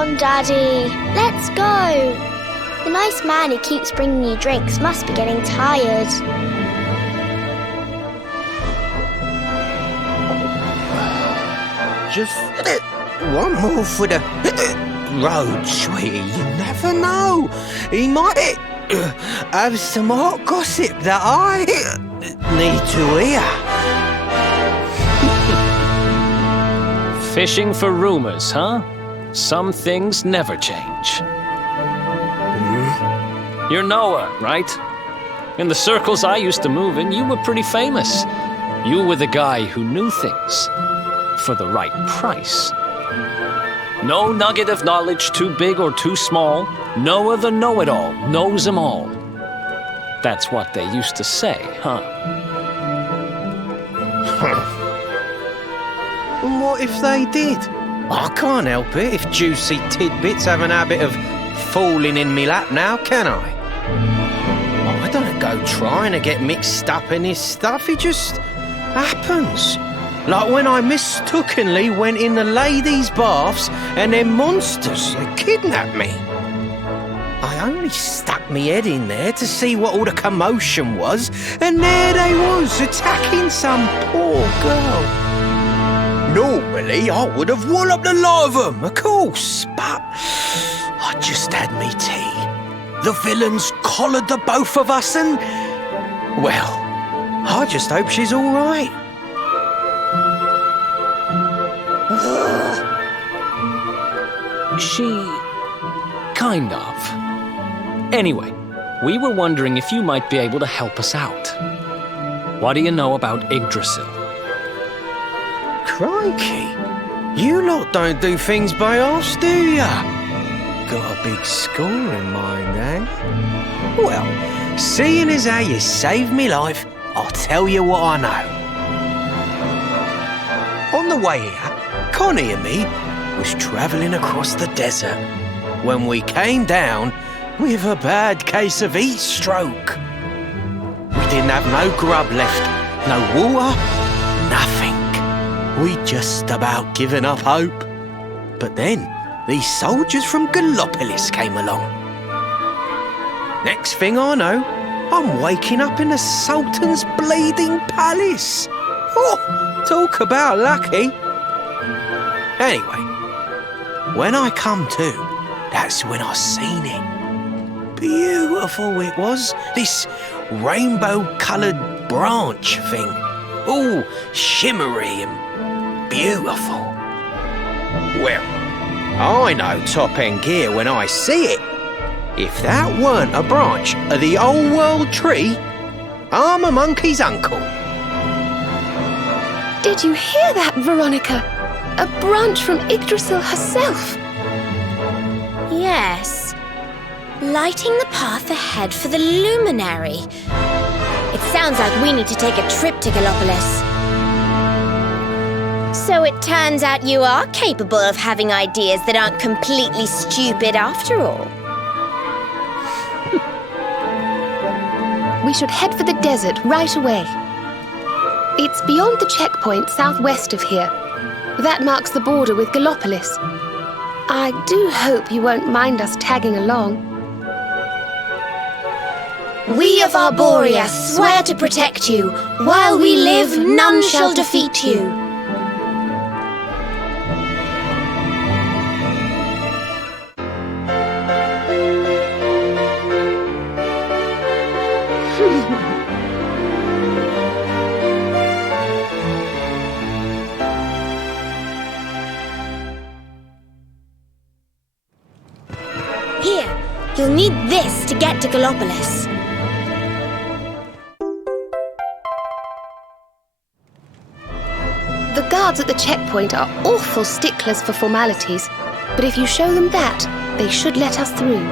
on, Daddy. Let's go. The nice man who keeps bringing you drinks must be getting tired. Just one more for the road, sweetie. You never know. He might have some hot gossip that I need to hear. Fishing for rumors, huh? Some things never change. You're Noah, right? In the circles I used to move in, you were pretty famous. You were the guy who knew things. For the right price. No nugget of knowledge too big or too small. Noah the know-it-all knows them all. That's what they used to say, huh? And what if they did? I can't help it if juicy tidbits have an habit of falling in me lap now, can I? I don't go trying to get mixed up in this stuff, it just happens. Like when I mistakenly went in the ladies' baths and them monsters kidnapped me. I only stuck me head in there to see what all the commotion was, and there they was, attacking some poor girl. Normally, I would have walloped the lot of them, of course, but I just had me tea. The villains collared the both of us and, well, I just hope she's all right. She... kind of. Anyway, we were wondering if you might be able to help us out. What do you know about Yggdrasil? Crikey, you lot don't do things by halves, do ya? Got a big score in mind, eh? Well, seeing as how you saved me life, I'll tell you what I know. On the way here, Connie and me was travelling across the desert when we came down with a bad case of heat stroke. We didn't have no grub left, no water, nothing. We'd just about given up hope. But then these soldiers from Gallopolis came along. Next thing I know, I'm waking up in the Sultan's bleeding palace. Oh, talk about lucky. Anyway, when I come to, that's when I seen it. Beautiful it was, this rainbow-coloured branch thing. All shimmery and beautiful. Well, I know top-end gear when I see it. If that weren't a branch of the old world tree, I'm a monkey's uncle. Did you hear that, Veronica? A branch from Yggdrasil herself. Yes. Lighting the path ahead for the luminary. It sounds like we need to take a trip to Gallopolis. So it turns out you are capable of having ideas that aren't completely stupid after all. We should head for the desert right away. It's beyond the checkpoint southwest of here. That marks the border with Gallopolis. I do hope you won't mind us tagging along. We of Arborea swear to protect you. While we live, none shall defeat you. Here, you'll need this to get to Gallopolis. The guards at the checkpoint are awful sticklers for formalities, but if you show them that, they should let us through.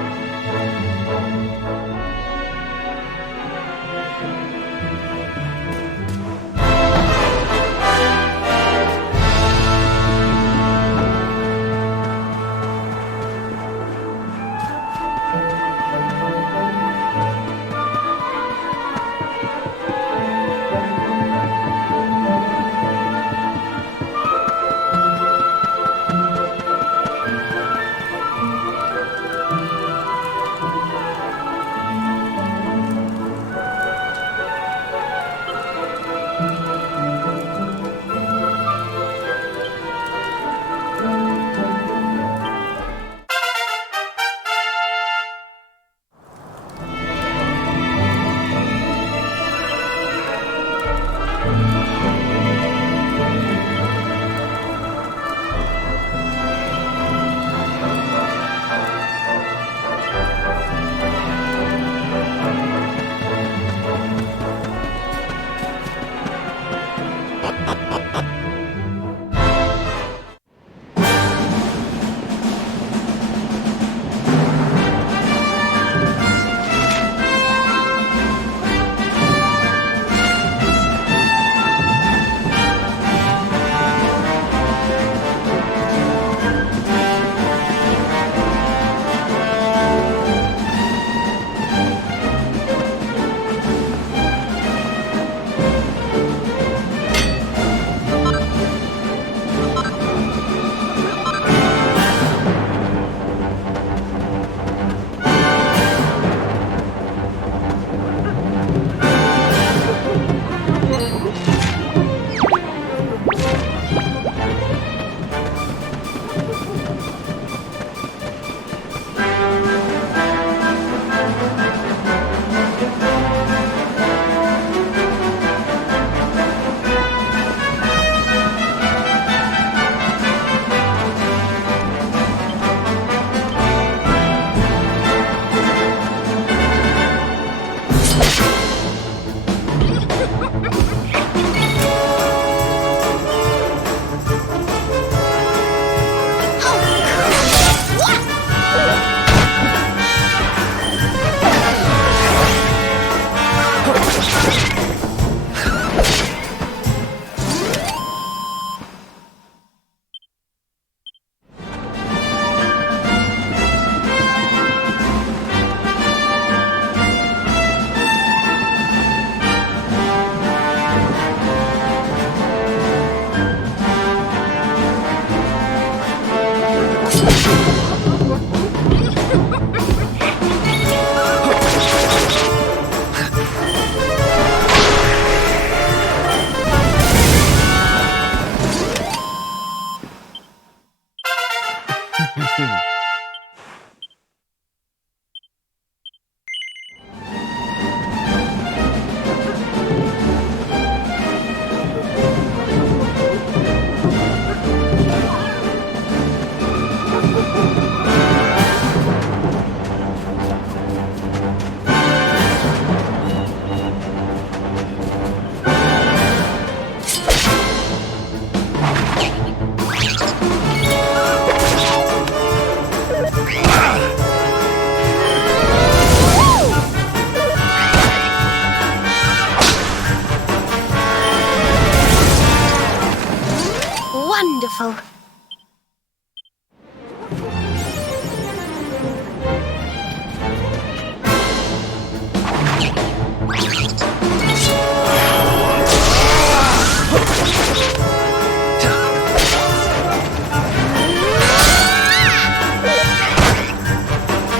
careful.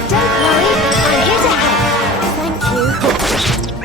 Don't worry, I'm here to help. Thank you.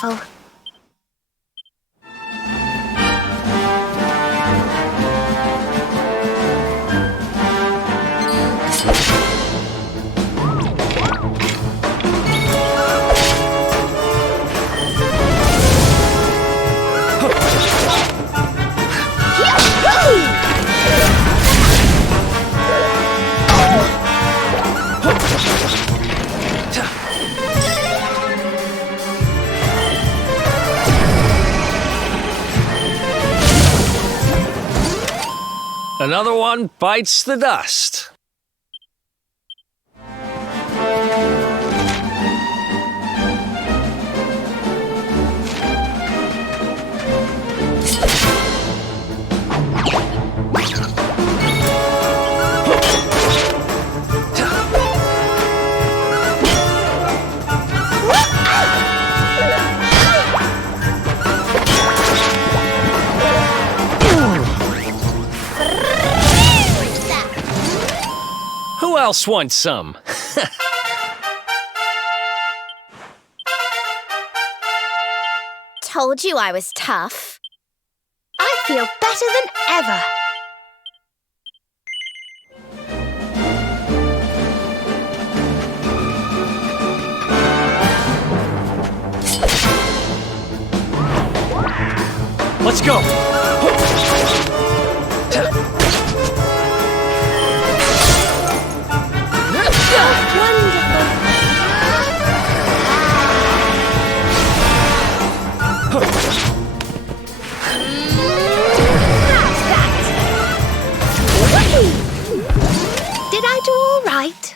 careful. Another one bites the dust. Who else wants some? Told you I was tough. I feel better than ever. Let's go. Did I do all right?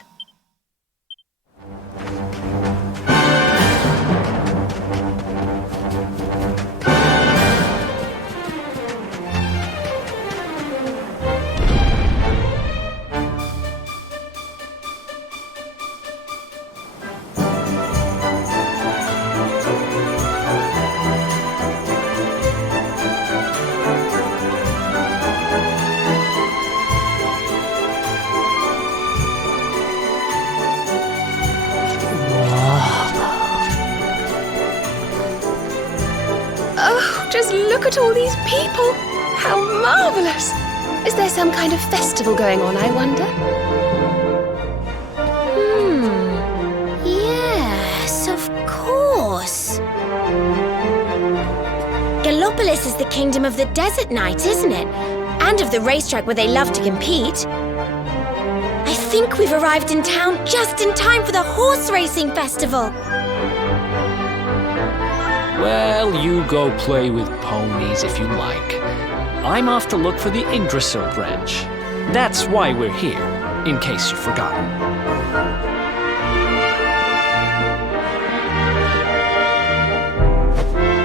Oh, just look at all these people! How marvelous! Is there some kind of festival going on, I wonder? Yes, of course. Gallopolis is the kingdom of the desert knight, isn't it? And of the racetrack where they love to compete. I think we've arrived in town just in time for the horse racing festival. Well, you go play with ponies if you like. I'm off to look for the Yggdrasil branch. That's why we're here, in case you've forgotten.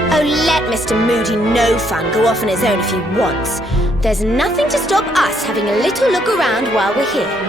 Oh, let Mr. Moody No Fun go off on his own if he wants. There's nothing to stop us having a little look around while we're here.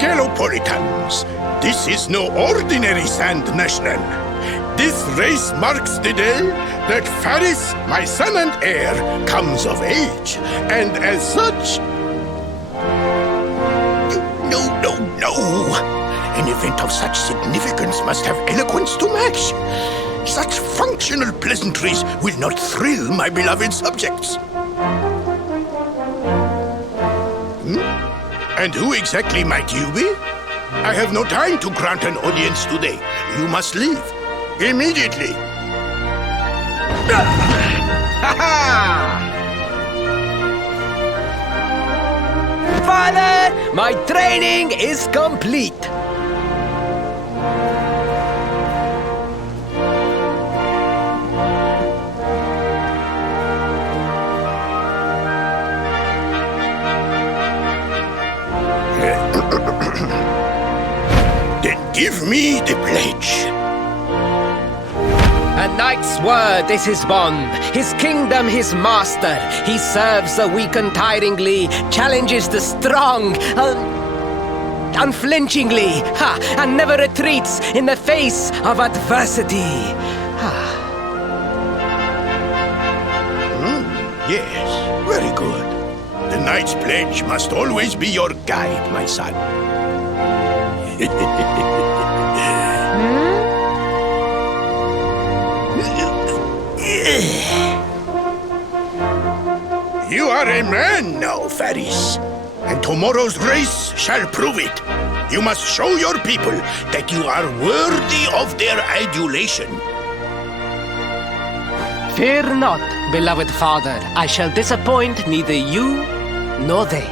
Gallopolitans, this is no ordinary Sand National. This race marks the day that Faris, my son and heir, comes of age. And as such... No. An event of such significance must have eloquence to match. Such functional pleasantries will not thrill my beloved subjects. And who exactly might you be? I have no time to grant an audience today. You must leave. Immediately. Father, my training is complete. Then give me the pledge. A knight's word is his bond, his kingdom his master. He serves the weak untiringly, challenges the strong unflinchingly, and never retreats in the face of adversity. Yes, very good. The knight's pledge must always be your guide, my son. You are a man now, Faris. And tomorrow's race shall prove it. You must show your people that you are worthy of their adulation. Fear not, beloved father. I shall disappoint neither you nor they.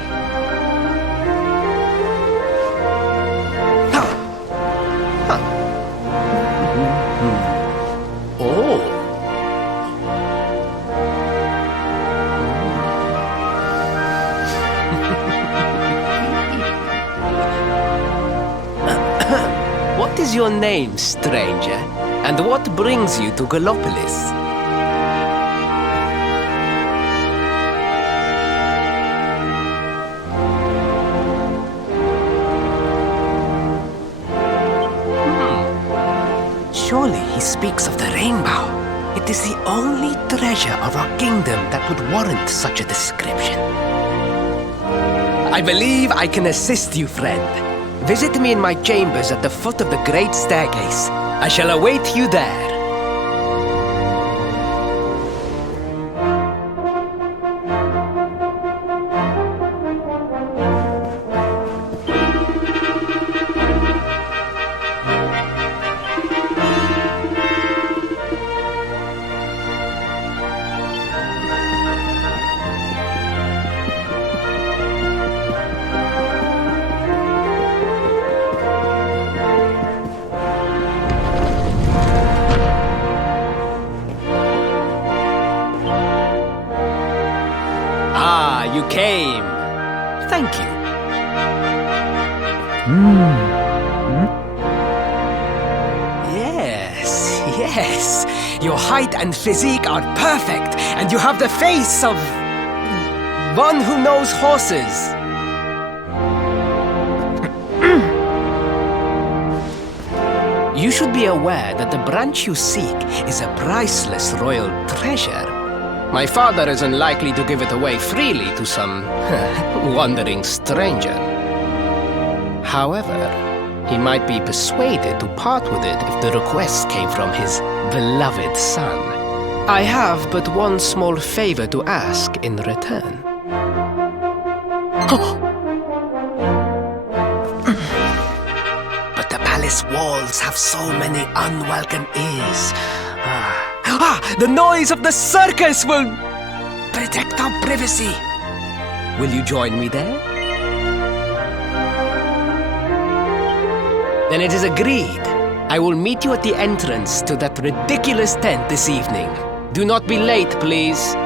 What is your name, stranger? And what brings you to Gallopolis? Surely he speaks of the rainbow. It is the only treasure of our kingdom that would warrant such a description. I believe I can assist you, friend. Visit me in my chambers at the foot of the great staircase. I shall await you there. You came. Thank you. Yes. Your height and physique are perfect, and you have the face of one who knows horses. You should be aware that the branch you seek is a priceless royal treasure. My father isn't likely to give it away freely to some wandering stranger. However, he might be persuaded to part with it if the request came from his beloved son. I have but one small favor to ask in return. But the palace walls have so many unwelcome ears. The noise of the circus will protect our privacy. Will you join me there? Then it is agreed. I will meet you at the entrance to that ridiculous tent this evening. Do not be late, please.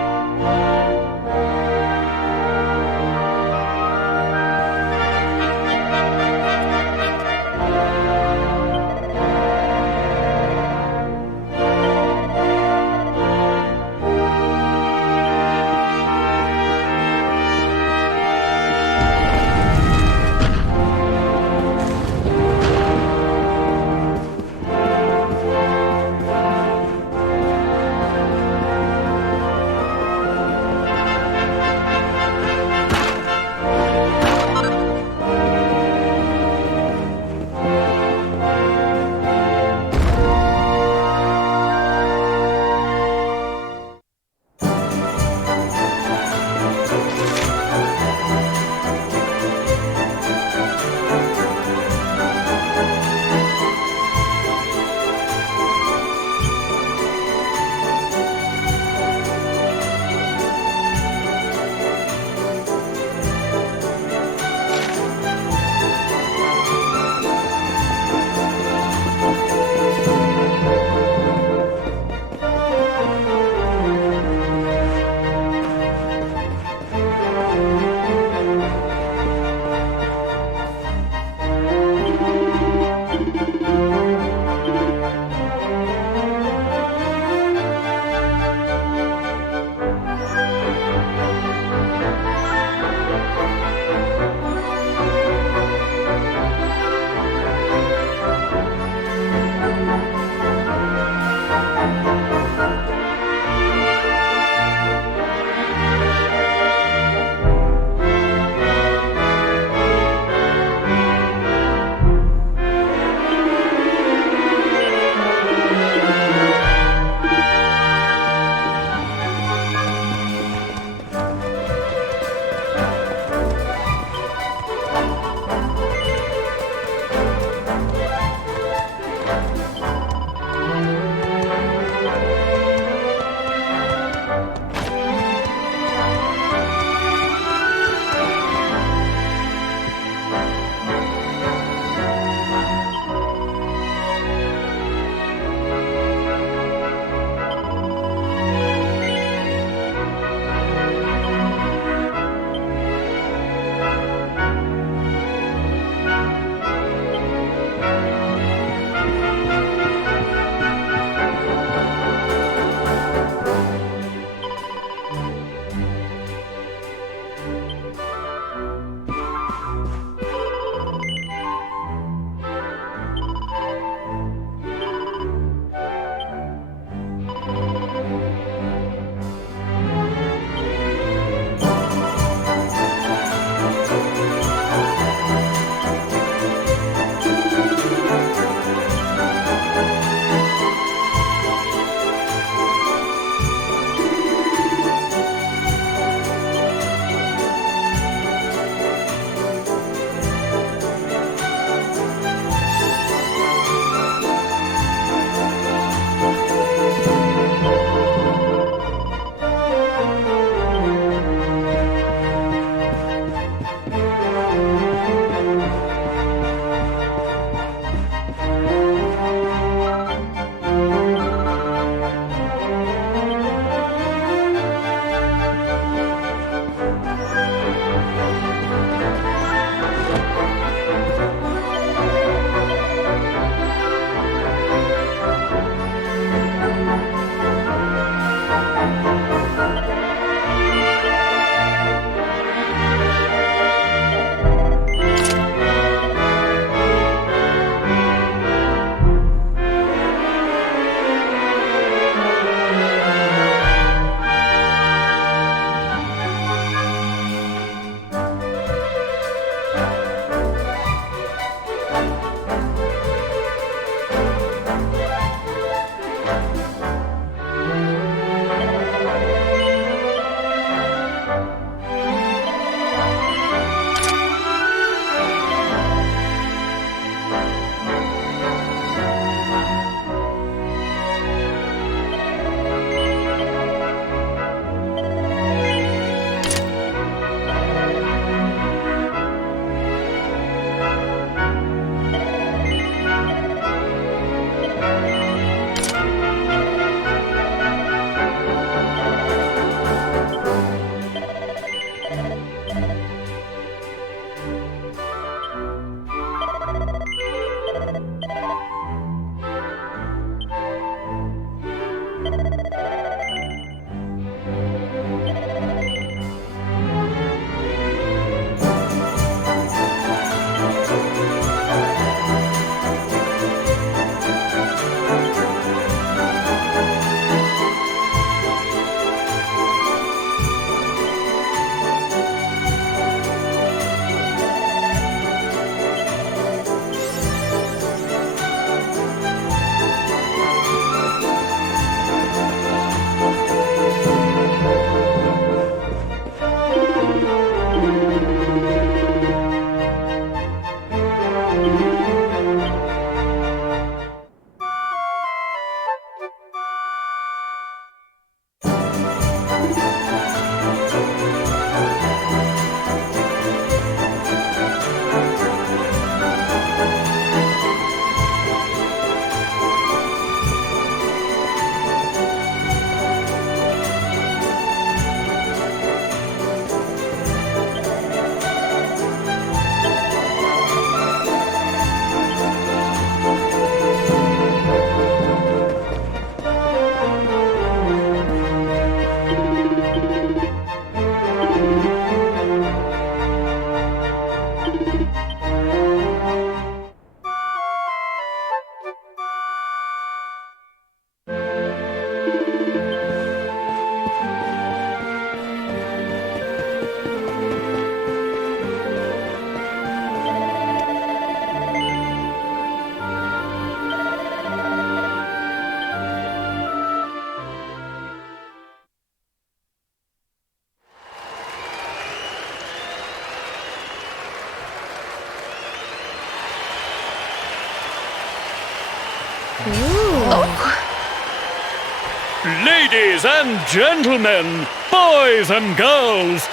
Ladies and gentlemen, boys and girls,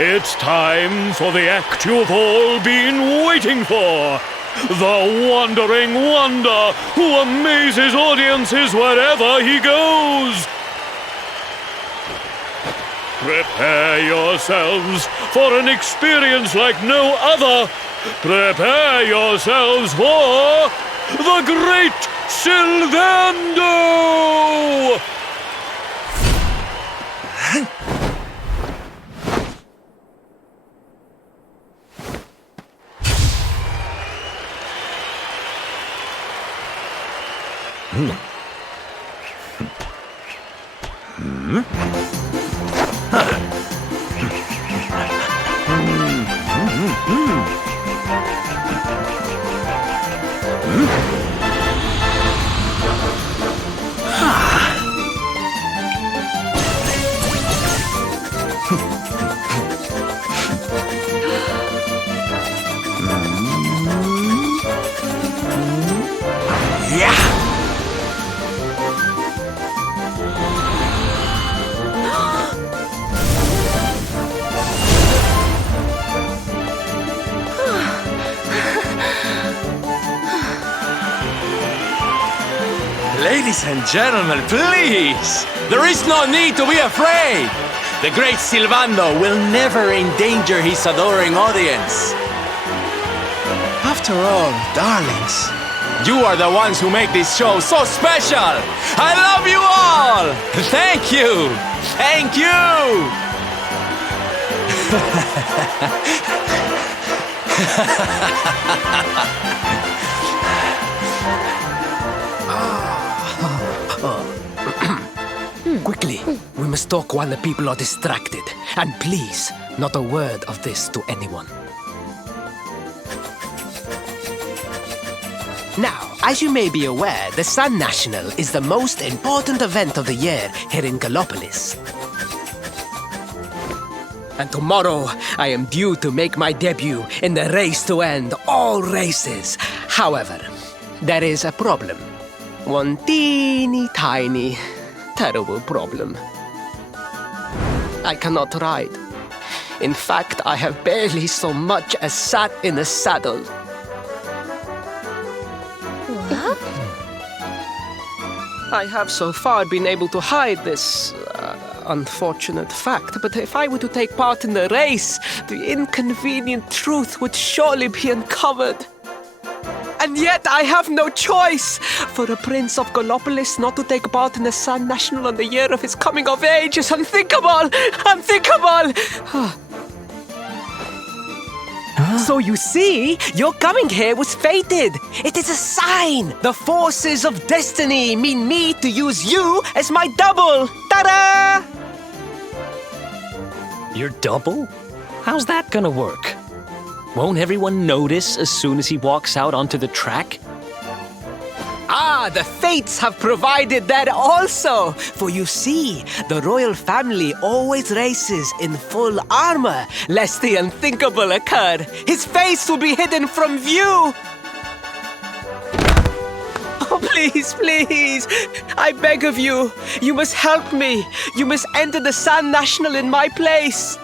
it's time for the act you've all been waiting for. The Wandering Wonder who amazes audiences wherever he goes. Prepare yourselves for an experience like no other. Prepare yourselves for the Great Sylvando! Ladies and gentlemen, please! There is no need to be afraid! The great Sylvando will never endanger his adoring audience. After all, darlings, you are the ones who make this show so special! I love you all! Thank you! Thank you! Quickly, we must talk while the people are distracted. And please, not a word of this to anyone. Now, as you may be aware, the Sun National is the most important event of the year here in Gallopolis. And tomorrow, I am due to make my debut in the race to end all races. However, there is a problem. One teeny tiny, terrible problem. I cannot ride. In fact, I have barely so much as sat in the saddle. What? I have so far been able to hide this unfortunate fact, but if I were to take part in the race, the inconvenient truth would surely be uncovered. And yet I have no choice. For a prince of Gallopolis not to take part in the Sun National on the year of his coming of age is unthinkable! Unthinkable! So you see, your coming here was fated. It is a sign. The forces of destiny mean me to use you as my double. Ta-da! Your double? How's that gonna work? Won't everyone notice as soon as he walks out onto the track? Ah, the fates have provided that also. For you see, the royal family always races in full armor, lest the unthinkable occur. His face will be hidden from view. Oh, please, please, I beg of you. You must help me. You must enter the Sun National in my place.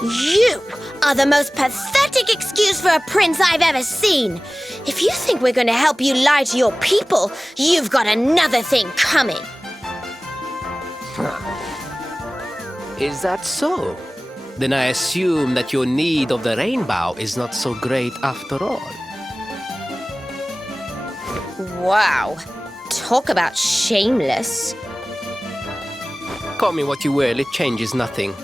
You are the most pathetic excuse for a prince I've ever seen. If you think we're going to help you lie to your people, you've got another thing coming. Is that so? Then I assume that your need of the rainbow is not so great after all. Wow. Talk about shameless. Call me what you will, it changes nothing.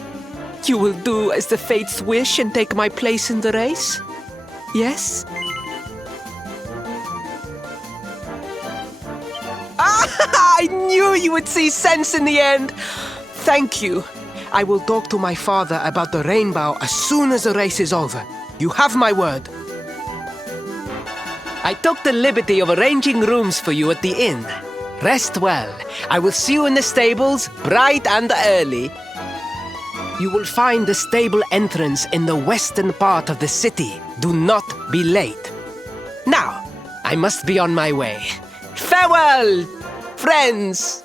You will do as the fates wish and take my place in the race? Yes? I knew you would see sense in the end! Thank you. I will talk to my father about the rainbow as soon as the race is over. You have my word. I took the liberty of arranging rooms for you at the inn. Rest well. I will see you in the stables, bright and early. You will find the stable entrance in the western part of the city. Do not be late. Now, I must be on my way. Farewell, friends!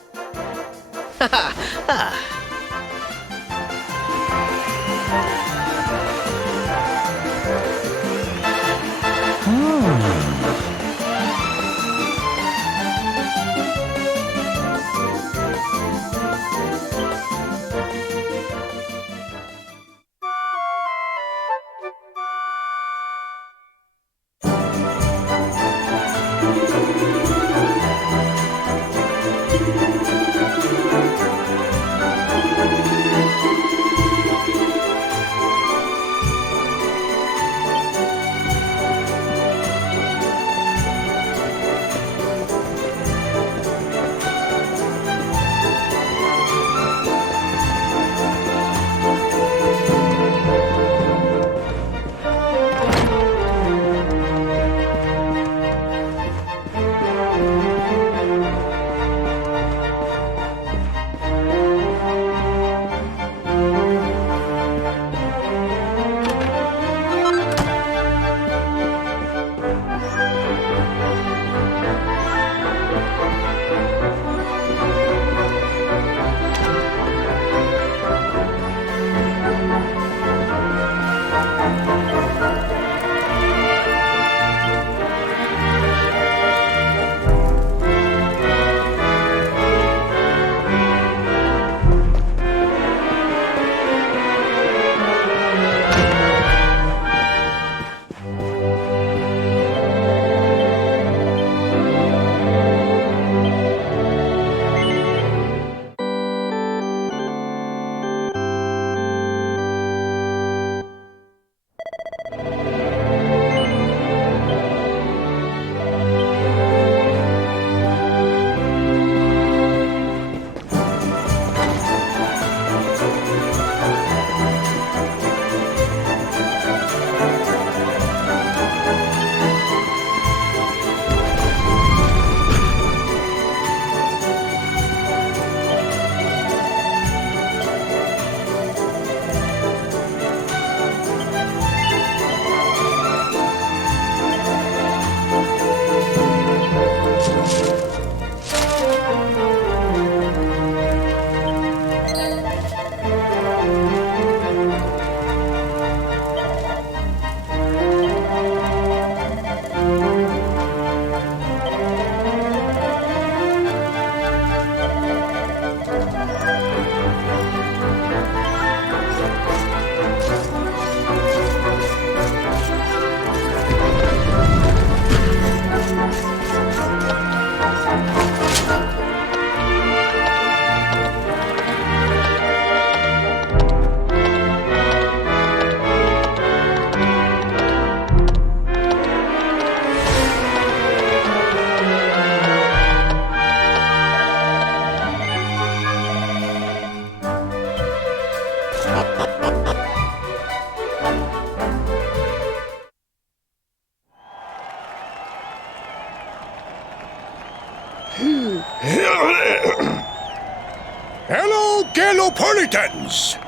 Hello, Gallopolitans!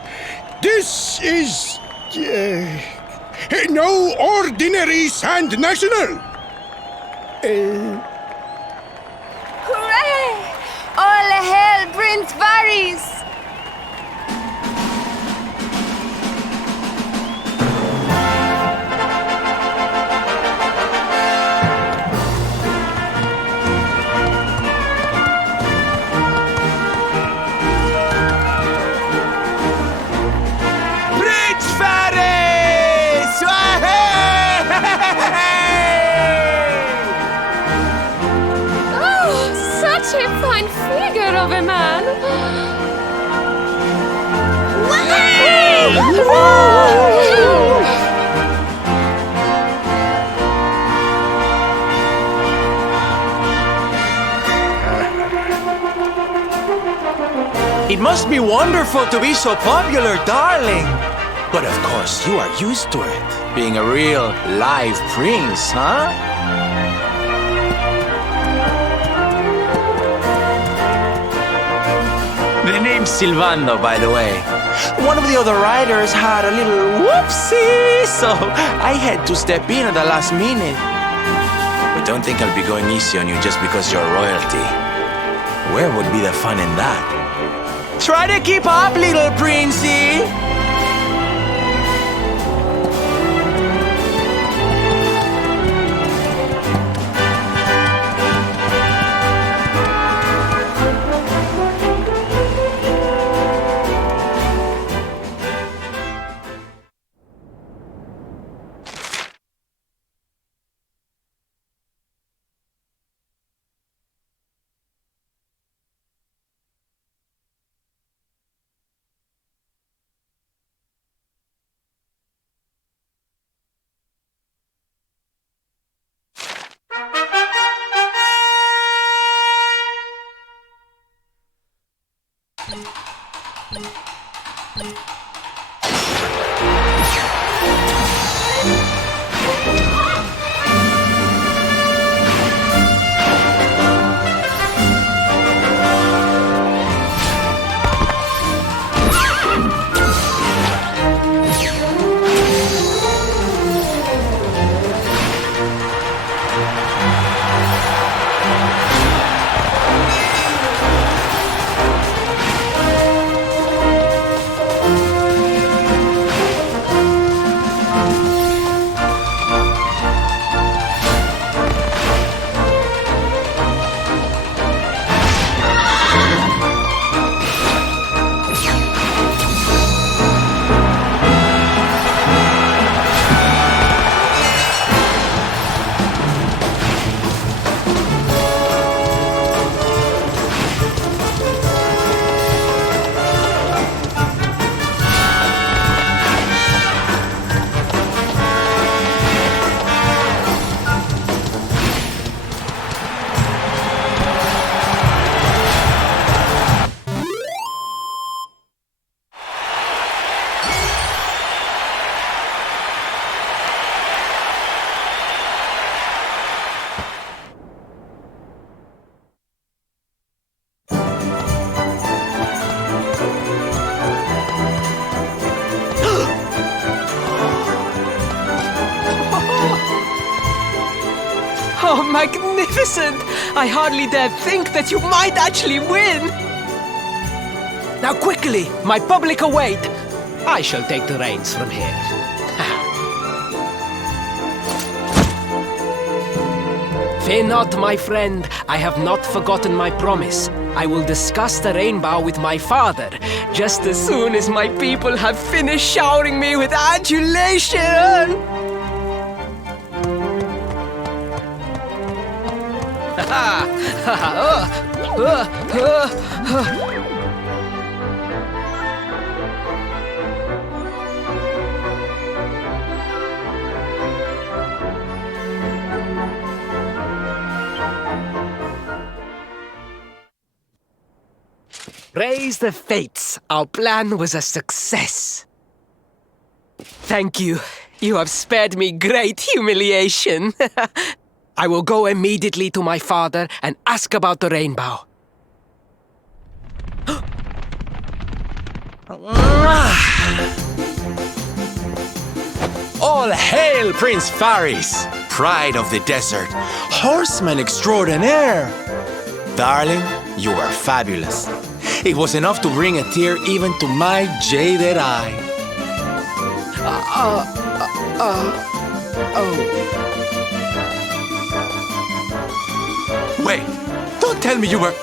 This is... no ordinary Sand National! Hooray! All hail Prince Varys! Such a fine figure of a man. It must be wonderful to be so popular, darling. But of course, you are used to it. Being a real live prince, huh? The name's Silvano, by the way. One of the other riders had a little whoopsie, so I had to step in at the last minute. But don't think I'll be going easy on you just because you're royalty. Where would be the fun in that? Try to keep up, little princey! Oh, magnificent! I hardly dare think that you might actually win! Now quickly, my public await! I shall take the reins from here. Fear not, my friend. I have not forgotten my promise. I will discuss the rainbow with my father, just as soon as my people have finished showering me with adulation! Praise the fates, our plan was a success. Thank you. You have spared me great humiliation. I will go immediately to my father and ask about the rainbow. All hail Prince Faris, pride of the desert, horseman extraordinaire. Darling, you are fabulous. It was enough to bring a tear even to my jaded eye. Wait, don't tell me you were...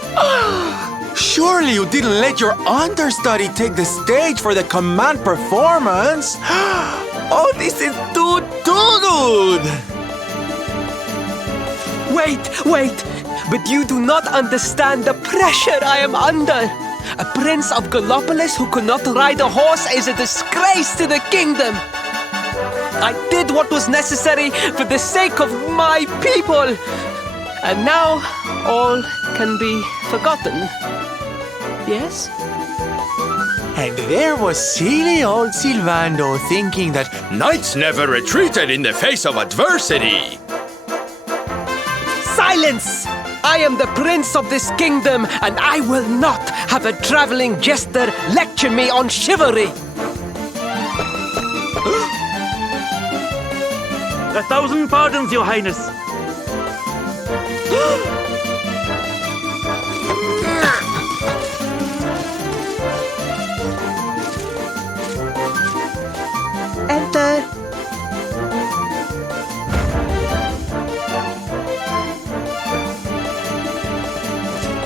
Surely you didn't let your understudy take the stage for the command performance? Oh, this is too good! Wait! But you do not understand the pressure I am under. A prince of Gallopolis who could not ride a horse is a disgrace to the kingdom. I did what was necessary for the sake of my people. And now, all can be forgotten. Yes? And there was silly old Silvando thinking that knights never retreated in the face of adversity. Silence! I am the prince of this kingdom, and I will not have a traveling jester lecture me on chivalry. 1,000 pardons, Your Highness. Enter.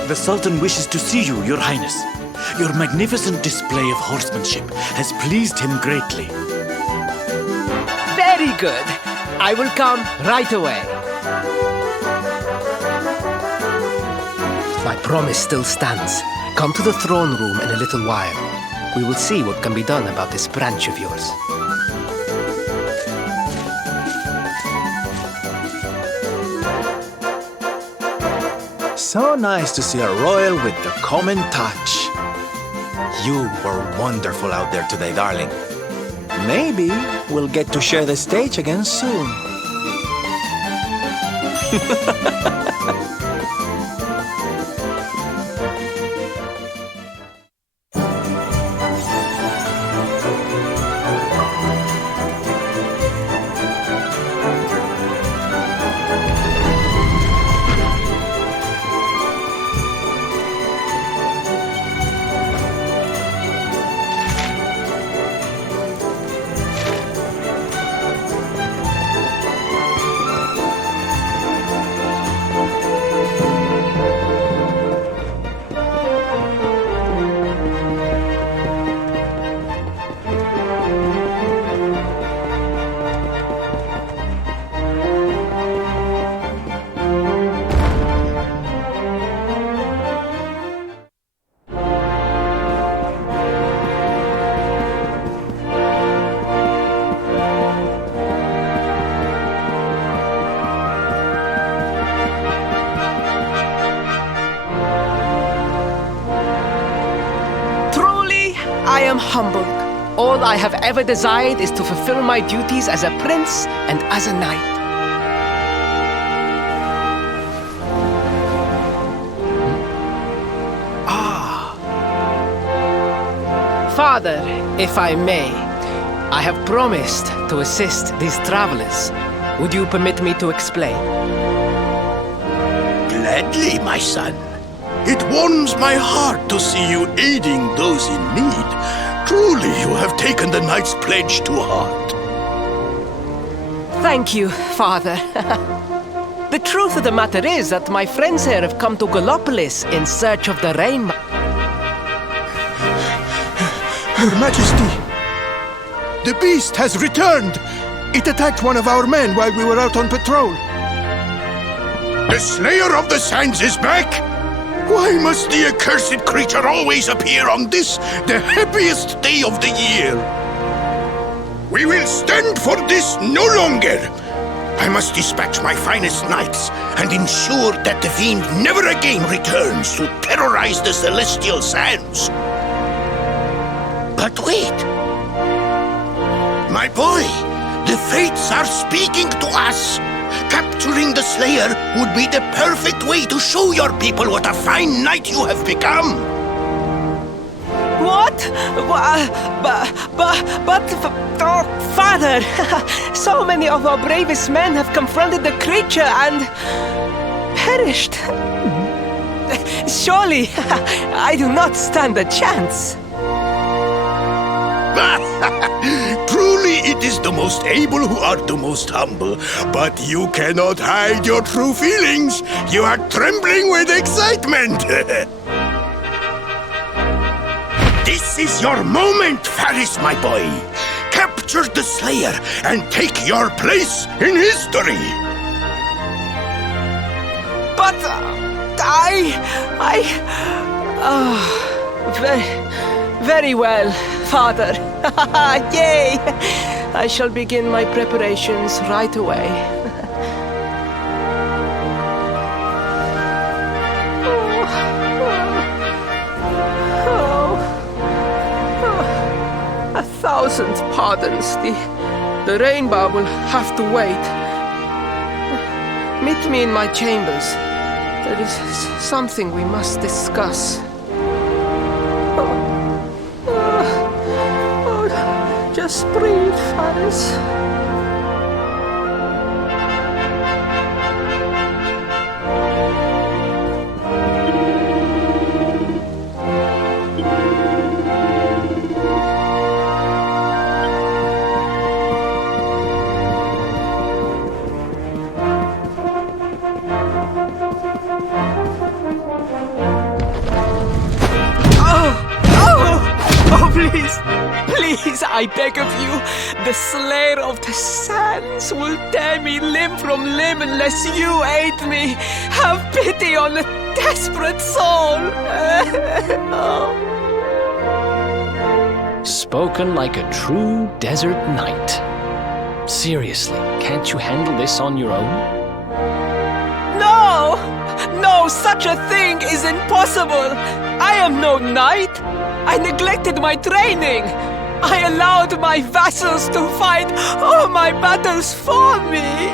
The Sultan wishes to see you, Your Highness. Your magnificent display of horsemanship has pleased him greatly. Very good. I will come right away. My promise still stands. Come to the throne room in a little while. We will see what can be done about this branch of yours. So nice to see a royal with the common touch. You were wonderful out there today, darling. Maybe we'll get to share the stage again soon. I am humbled. All I have ever desired is to fulfill my duties as a prince and as a knight. Father, if I may, I have promised to assist these travelers. Would you permit me to explain? Gladly, my son. It warms my heart to see you aiding those in need. Truly, you have taken the knight's pledge to heart. Thank you, Father. The truth of the matter is that my friends here have come to Gallopolis in search of the rainbow. Your Majesty, the beast has returned. It attacked one of our men while we were out on patrol. The Slayer of the Sands is back? Why must the accursed creature always appear on this, the happiest day of the year? We will stand for this no longer. I must dispatch my finest knights and ensure that the fiend never again returns to terrorize the celestial sands. But wait! My boy, the fates are speaking to us. Capturing the Slayer would be the perfect way to show your people what a fine knight you have become. What? Oh, Father! So many of our bravest men have confronted the creature and perished. Surely, I do not stand a chance. Truly, it is the most able who are the most humble. But you cannot hide your true feelings. You are trembling with excitement. This is your moment, Faris, my boy. Capture the Slayer and take your place in history. But very well, Father. Yay! I shall begin my preparations right away. A thousand pardons. The rainbow will have to wait. Meet me in my chambers. There is something we must discuss. Just breathe, Faris. I beg of you, the Slayer of the Sands will tear me limb from limb unless you aid me. Have pity on a desperate soul. Oh. Spoken like a true desert knight. Seriously, can't you handle this on your own? No! No, such a thing is impossible! I am no knight! I neglected my training! I allowed my vassals to fight all my battles for me!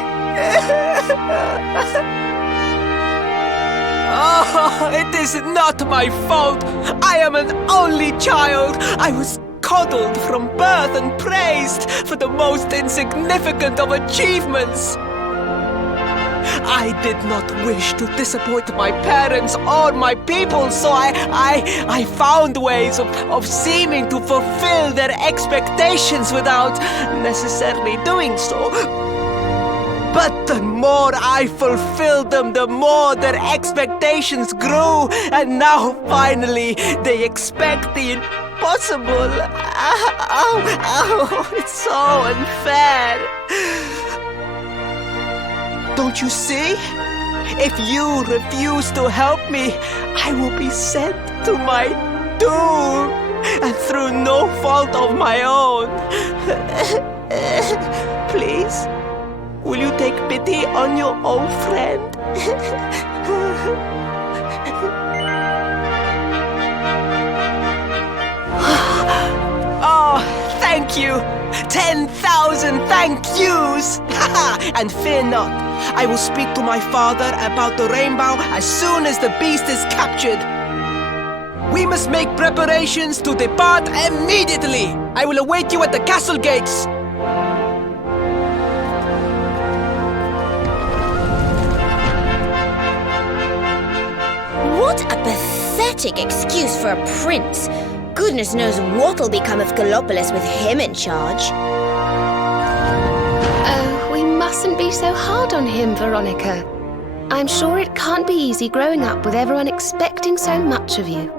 Oh, it is not my fault! I am an only child! I was coddled from birth and praised for the most insignificant of achievements! I did not wish to disappoint my parents or my people, so I found ways of seeming to fulfill their expectations without necessarily doing so. But the more I fulfilled them, the more their expectations grew, and now finally they expect the impossible. Ow, it's so unfair. Don't you see? If you refuse to help me, I will be sent to my doom, and through no fault of my own. Please, will you take pity on your old friend? Oh, thank you! 10,000 thank yous! And fear not, I will speak to my father about the rainbow as soon as the beast is captured. We must make preparations to depart immediately. I will await you at the castle gates. What a pathetic excuse for a prince. Goodness knows what'll become of Gallopolis with him in charge. Oh, we mustn't be so hard on him, Veronica. I'm sure it can't be easy growing up with everyone expecting so much of you.